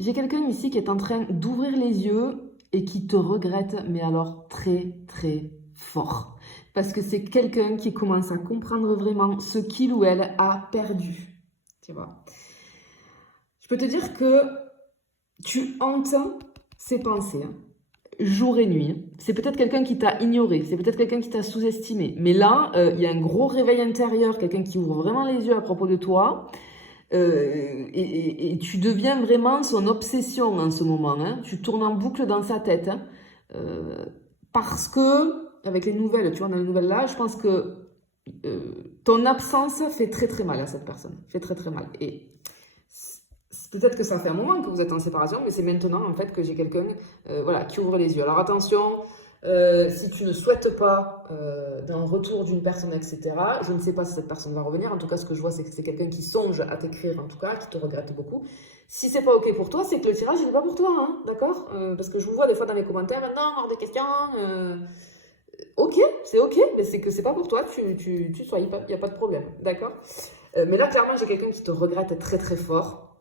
J'ai quelqu'un ici qui est en train d'ouvrir les yeux et qui te regrette, mais alors très très fort. Parce que c'est quelqu'un qui commence à comprendre vraiment ce qu'il ou elle a perdu. Tu vois. Je peux te dire que tu hantes ses pensées, hein, jour et nuit. C'est peut-être quelqu'un qui t'a ignoré, c'est peut-être quelqu'un qui t'a sous-estimé. Mais là, il y a un gros réveil intérieur, quelqu'un qui ouvre vraiment les yeux à propos de toi. Et tu deviens vraiment son obsession en ce moment. Hein. Tu tournes en boucle dans sa tête. Hein. Euh, parce que, avec les nouvelles, tu vois, dans les nouvelles là, je pense que ton absence fait très très mal à cette personne. Fait très très mal. Et peut-être que ça fait un moment que vous êtes en séparation, mais c'est maintenant en fait que j'ai quelqu'un voilà, qui ouvre les yeux. Alors attention, si tu ne souhaites pas d'un retour d'une personne, etc., je ne sais pas si cette personne va revenir. En tout cas, ce que je vois, c'est que c'est quelqu'un qui songe à t'écrire, en tout cas, qui te regrette beaucoup. Si c'est pas OK pour toi, c'est que le tirage, il n'est pas pour toi, hein, d'accord. Parce que je vous vois des fois dans les commentaires, non, hors de question. OK, c'est OK, mais c'est que c'est pas pour toi, tu sois, il n'y a pas de problème, d'accord. Mais là, clairement, j'ai quelqu'un qui te regrette très très fort.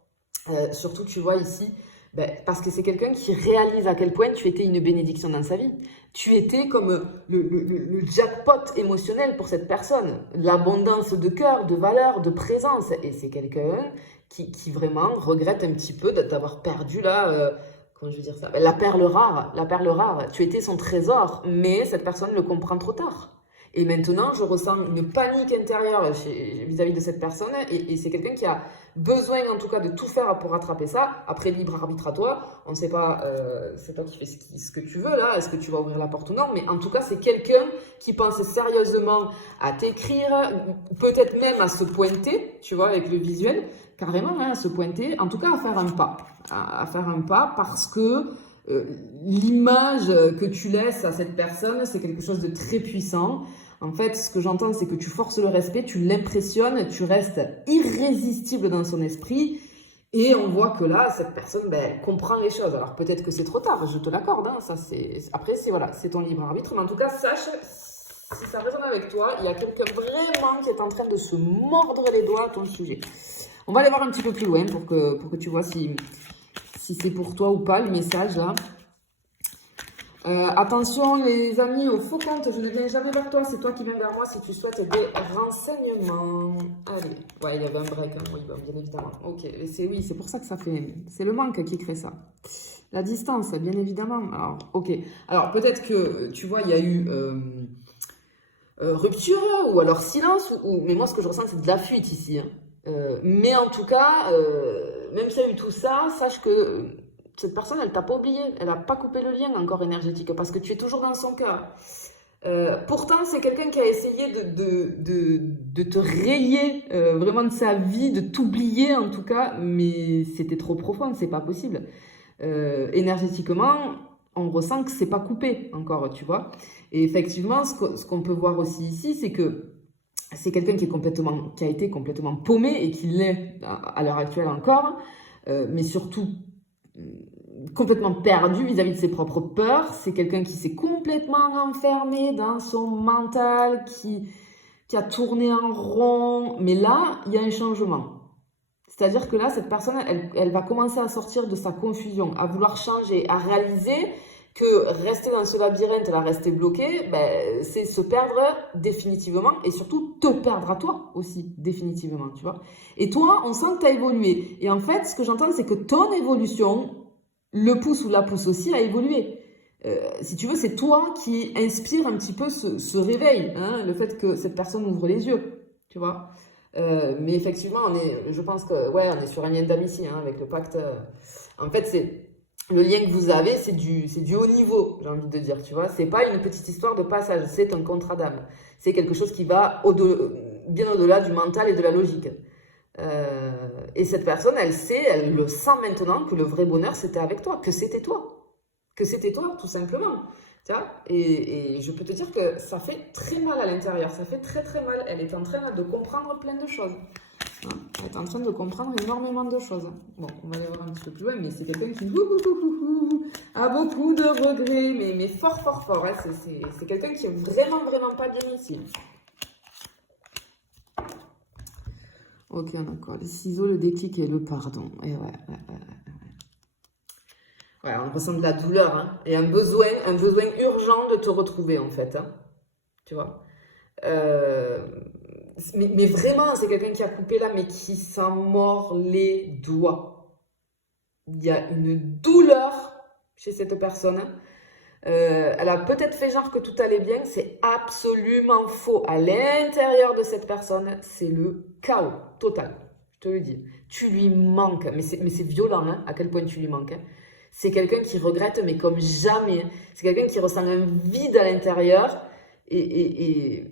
Surtout, tu vois ici, ben, parce que c'est quelqu'un qui réalise à quel point tu étais une bénédiction dans sa vie. Tu étais comme le jackpot émotionnel pour cette personne. L'abondance de cœur, de valeur, de présence. Et c'est quelqu'un qui vraiment regrette un petit peu de t'avoir perdu là. Comment je veux dire ça? Ben, la perle rare. La perle rare. Tu étais son trésor, mais cette personne le comprend trop tard. Et maintenant, je ressens une panique intérieure vis-à-vis de cette personne. Et c'est quelqu'un qui a besoin, en tout cas, de tout faire pour rattraper ça. Après, libre arbitre à toi. On ne sait pas, c'est toi qui fais ce que tu veux là. Est-ce que tu vas ouvrir la porte ou non? Mais en tout cas, c'est quelqu'un qui pense sérieusement à t'écrire, peut-être même à se pointer, tu vois, avec le visuel, carrément, hein, à se pointer. En tout cas, à faire un pas. À faire un pas parce que l'image que tu laisses à cette personne, c'est quelque chose de très puissant. En fait, ce que j'entends, c'est que tu forces le respect, tu l'impressionnes, tu restes irrésistible dans son esprit. Et on voit que là, cette personne, ben, elle comprend les choses. Alors peut-être que c'est trop tard, je te l'accorde. Hein, ça, après, c'est voilà, c'est ton libre arbitre. Mais en tout cas, sache, si ça résonne avec toi, il y a quelqu'un vraiment qui est en train de se mordre les doigts à ton sujet. On va aller voir un petit peu plus loin pour que tu vois si c'est pour toi ou pas le message là. Attention les amis, au faux compte, je ne viens jamais vers toi, c'est toi qui viens vers moi si tu souhaites des renseignements. Allez, ouais, il y avait un break, hein, oui, bien évidemment. Ok, oui, c'est pour ça que ça fait, c'est le manque qui crée ça. La distance, bien évidemment. Alors, ok. Alors peut-être que, tu vois, il y a eu rupture ou alors silence, mais moi ce que je ressens c'est de la fuite ici. Hein. Mais en tout cas, même s'il y a eu tout ça, sache que cette personne, elle t'a pas oublié, elle n'a pas coupé le lien encore énergétique, parce que tu es toujours dans son cœur. Pourtant, c'est quelqu'un qui a essayé de te rayer vraiment de sa vie, de t'oublier en tout cas, mais c'était trop profond, c'est pas possible. Énergétiquement, on ressent que c'est pas coupé encore, tu vois. Et effectivement, ce qu'on peut voir aussi ici, c'est que c'est quelqu'un qui a été complètement paumé et qui l'est à l'heure actuelle encore, mais surtout complètement perdu vis-à-vis de ses propres peurs. C'est quelqu'un qui s'est complètement enfermé dans son mental, qui a tourné en rond. Mais là, il y a un changement. C'est-à-dire que là, cette personne, elle va commencer à sortir de sa confusion, à vouloir changer, à réaliser que rester dans ce labyrinthe, là, rester bloqué, ben, c'est se perdre définitivement et surtout te perdre à toi aussi, définitivement, tu vois. Et toi, on sent que tu as évolué. Et en fait, ce que j'entends, c'est que ton évolution le pousse ou la pousse aussi à évoluer. Si tu veux, c'est toi qui inspire un petit peu ce réveil, hein, le fait que cette personne ouvre les yeux, tu vois. Mais effectivement, je pense que ouais, on est sur un lien d'amitié hein, avec le pacte. En fait, c'est le lien que vous avez, c'est du haut niveau, j'ai envie de dire, tu vois. C'est pas une petite histoire de passage, c'est un contrat d'âme. C'est quelque chose qui va bien au-delà du mental et de la logique. Et cette personne, elle le sent maintenant que le vrai bonheur, c'était avec toi, que c'était toi. Que c'était toi, tout simplement. Tu vois et je peux te dire que ça fait très mal à l'intérieur, ça fait très très mal. Elle est en train de comprendre plein de choses. Hein, elle est en train de comprendre énormément de choses. Bon, on va aller voir un petit peu plus loin, mais c'est quelqu'un qui a beaucoup de regrets, mais fort, fort, fort. Hein. C'est quelqu'un qui est vraiment, vraiment pas bien ici. Ok, d'accord. Les ciseaux, le déclic et le pardon. Et ouais. Ouais, on ressent de la douleur, hein, et un besoin urgent de te retrouver, en fait, hein, tu vois. Euh, mais vraiment, c'est quelqu'un qui a coupé là, mais qui s'en mord les doigts. Il y a une douleur chez cette personne. Elle a peut-être fait genre que tout allait bien, c'est absolument faux. À l'intérieur de cette personne, c'est le chaos total. Je te le dis. Tu lui manques, mais c'est violent, hein, à quel point tu lui manques, hein. C'est quelqu'un qui regrette, mais comme jamais. C'est quelqu'un qui ressent un vide à l'intérieur. Et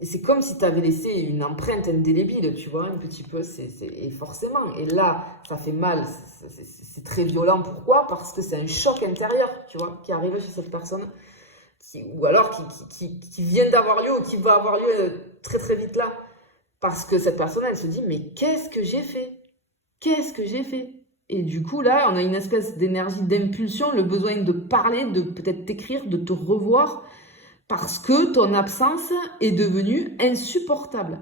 c'est comme si tu avais laissé une empreinte indélébile, tu vois, un petit peu. Et forcément. Et là, ça fait mal. C'est très violent. Pourquoi? Parce que c'est un choc intérieur, tu vois, qui arrive chez cette personne. Ou alors qui vient d'avoir lieu ou qui va avoir lieu très très vite là. Parce que cette personne, elle se dit, mais qu'est-ce que j'ai fait? Qu'est-ce que j'ai fait? Et du coup, là, on a une espèce d'énergie d'impulsion, le besoin de parler, de peut-être t'écrire, de te revoir, parce que ton absence est devenue insupportable.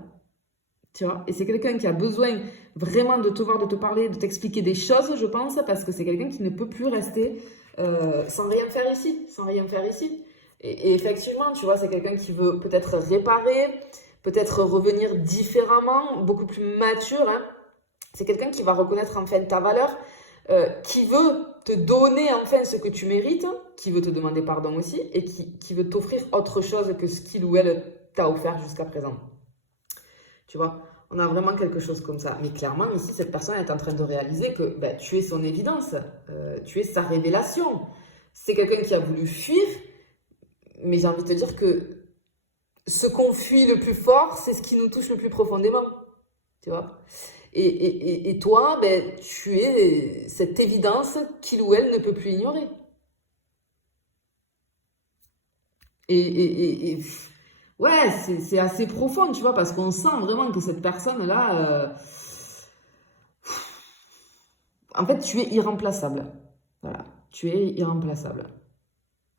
Tu vois? Et c'est quelqu'un qui a besoin vraiment de te voir, de te parler, de t'expliquer des choses, je pense, parce que c'est quelqu'un qui ne peut plus rester sans rien faire ici, sans rien faire ici. Et effectivement, tu vois, c'est quelqu'un qui veut peut-être réparer, peut-être revenir différemment, beaucoup plus mature, hein. C'est quelqu'un qui va reconnaître enfin ta valeur, qui veut te donner enfin ce que tu mérites, qui veut te demander pardon aussi, et qui veut t'offrir autre chose que ce qu'il ou elle t'a offert jusqu'à présent. Tu vois, on a vraiment quelque chose comme ça. Mais clairement, ici, cette personne est en train de réaliser que ben, tu es son évidence, tu es sa révélation. C'est quelqu'un qui a voulu fuir, mais j'ai envie de te dire que ce qu'on fuit le plus fort, c'est ce qui nous touche le plus profondément. Tu vois? Et toi, ben, tu es cette évidence qu'il ou elle ne peut plus ignorer. Et ouais, c'est assez profond, tu vois, parce qu'on sent vraiment que cette personne-là, en fait, tu es irremplaçable. Voilà, tu es irremplaçable.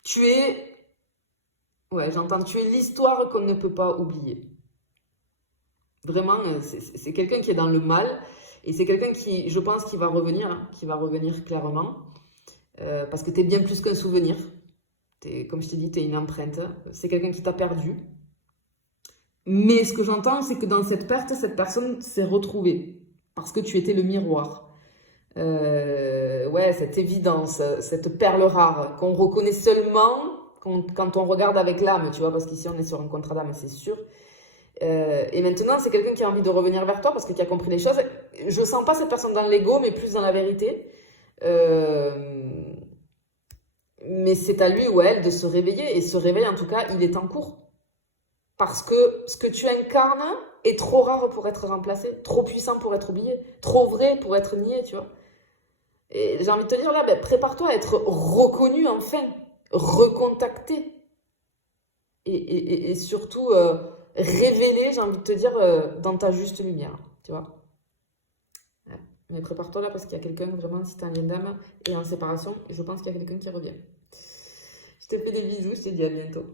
Tu es, ouais, j'entends, tu es l'histoire qu'on ne peut pas oublier. Vraiment, c'est quelqu'un qui est dans le mal, et c'est quelqu'un qui, je pense, qui va revenir clairement, parce que tu es bien plus qu'un souvenir. Comme je t'ai dit, tu es une empreinte. C'est quelqu'un qui t'a perdu. Mais ce que j'entends, c'est que dans cette perte, cette personne s'est retrouvée. Parce que tu étais le miroir. Ouais, cette évidence, cette perle rare qu'on reconnaît seulement quand on regarde avec l'âme, tu vois, parce qu'ici on est sur un contrat d'âme, c'est sûr. Et maintenant, c'est quelqu'un qui a envie de revenir vers toi parce que qui a compris les choses. Je sens pas cette personne dans l'ego, mais plus dans la vérité. Mais c'est à lui ou à elle de se réveiller. Et ce réveil, en tout cas, il est en cours. Parce que ce que tu incarnes est trop rare pour être remplacé, trop puissant pour être oublié, trop vrai pour être nié, tu vois. Et j'ai envie de te dire là, ben, prépare-toi à être reconnu enfin, recontacté. Et surtout révélé, j'ai envie de te dire, dans ta juste lumière, tu vois. Ouais. Mais prépare-toi là parce qu'il y a quelqu'un, vraiment, si t'es un lien d'âme et en séparation, je pense qu'il y a quelqu'un qui revient. Je te fais des bisous, je te dis à bientôt.